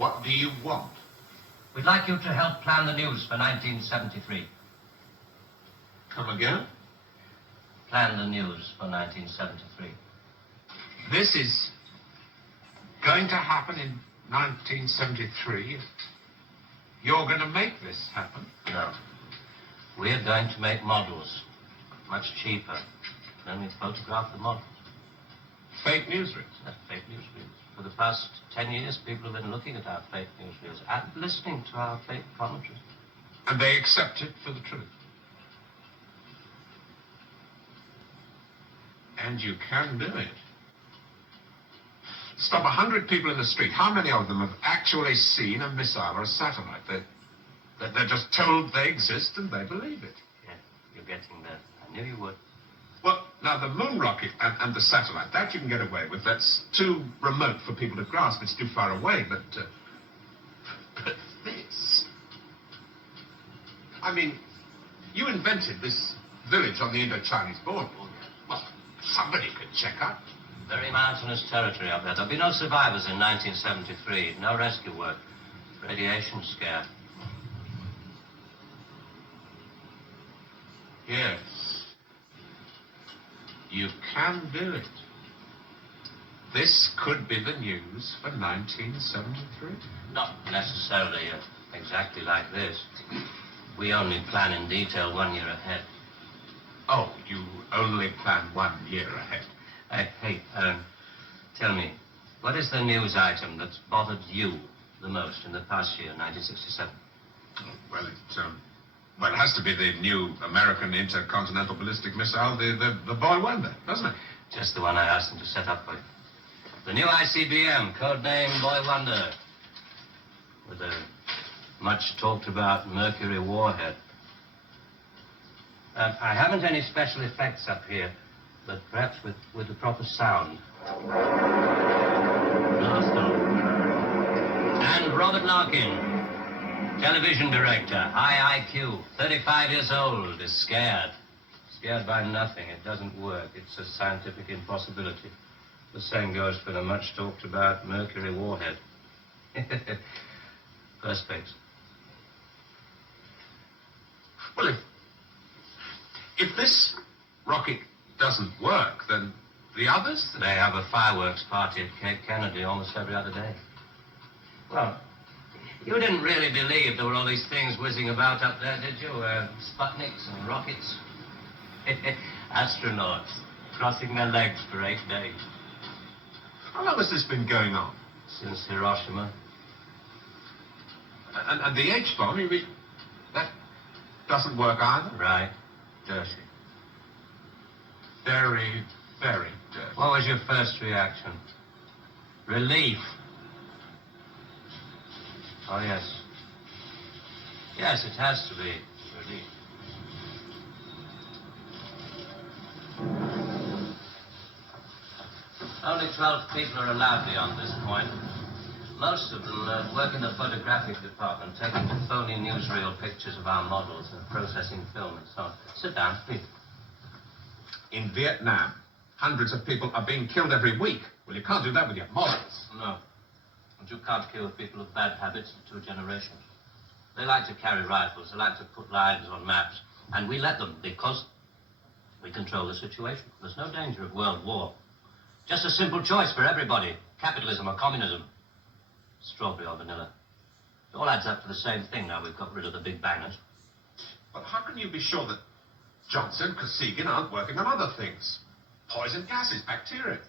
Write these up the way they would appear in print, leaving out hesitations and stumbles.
What do you want? We'd like you to help plan the news for 1973. Come again? Plan the news for 1973. This is going to happen in 1973. You're going to make this happen? No. We're going to make models. Much cheaper. Then we photograph the models. Fake newsreels? That's fake newsreels. For the past 10 years, people have been looking at our fake newsreels and listening to our fake commentaries. And they accept it for the truth? And you can do it. Stop 100 people in the street. How many of them have actually seen a missile or a satellite? They're just told they exist and they believe it. Yeah, you're getting there. I knew you would. Well, now, the moon rocket and the satellite, that you can get away with. That's too remote for people to grasp. It's too far away, but this... I mean, you invented this village on the Indo-Chinese border. Well, somebody could check up. Very mountainous territory up there. There'll be no survivors in 1973. No rescue work. Radiation scare. Yes. You can do it. This could be the news for 1973. Not necessarily exactly like this. We only plan in detail 1 year ahead. Oh, you only plan 1 year ahead. Hey, tell me, what is the news item that's bothered you the most in the past year, 1967? Well, it has to be the new American intercontinental ballistic missile, the Boy Wonder, doesn't it? Just the one I asked them to set up for you. The new ICBM, codename Boy Wonder, with a much talked about Mercury warhead. I haven't any special effects up here, but perhaps with the proper sound. And Robert Larkin, television director, high IQ, 35 years old, is scared. Scared by nothing. It doesn't work. It's a scientific impossibility. The same goes for the much talked about Mercury warhead. Perspex. Well, if this rocket doesn't work, then the others? They have a fireworks party at Cape Kennedy almost every other day. Well, you didn't really believe there were all these things whizzing about up there, did you? Sputniks and rockets. Astronauts crossing their legs for 8 days. How long has this been going on? Since Hiroshima. And the H-bomb, you mean, that doesn't work either? Right. Dirty. Very, very dirty. What was your first reaction? Relief. Oh, yes. Yes, it has to be relief. Only 12 people are allowed beyond this point. Most of them work in the photographic department, taking phony newsreel pictures of our models and processing film and so on. Sit down, please. In Vietnam, hundreds of people are being killed every week. Well, you can't do that with your models. No. And you can't kill people with bad habits in 2 generations. They like to carry rifles. They like to put lines on maps. And we let them because we control the situation. There's no danger of world war. Just a simple choice for everybody. Capitalism or communism. Strawberry or vanilla. It all adds up to the same thing now we've got rid of the big bangers. But how can you be sure that Johnson, Kosygin aren't working on other things? Poison gases, bacteria.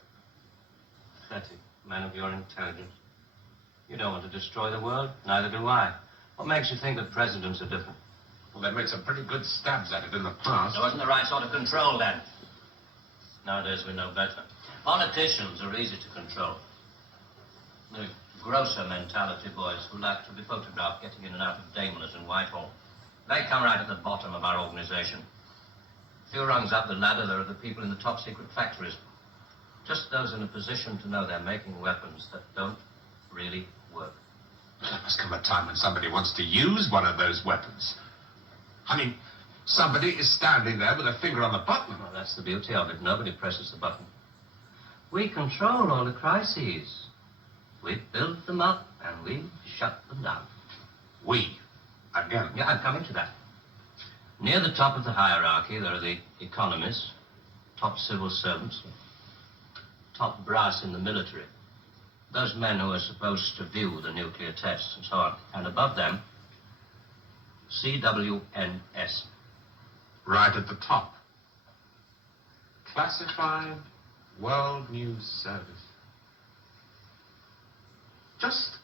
Pathetic. Man of your intelligence. You don't want to destroy the world. Neither do I. What makes you think that presidents are different? Well, they've made some pretty good stabs at it in the past. There wasn't the right sort of control then. Nowadays we know better. Politicians are easy to control. The grosser mentality boys who like to be photographed getting in and out of Daimlers in Whitehall. They come right at the bottom of our organization. A few rungs up the ladder, there are the people in the top secret factories. Just those in a position to know they're making weapons that don't really work. There must come a time when somebody wants to use one of those weapons. I mean, somebody is standing there with a finger on the button. Well, that's the beauty of it. Nobody presses the button. We control all the crises. We build them up and we shut them down. We. Again. Yeah, I'm coming to that. Near the top of the hierarchy, there are the economists, top civil servants, top brass in the military. Those men who are supposed to view the nuclear tests and so on. And above them, CWNS. Right at the top. Classified World News Service. Just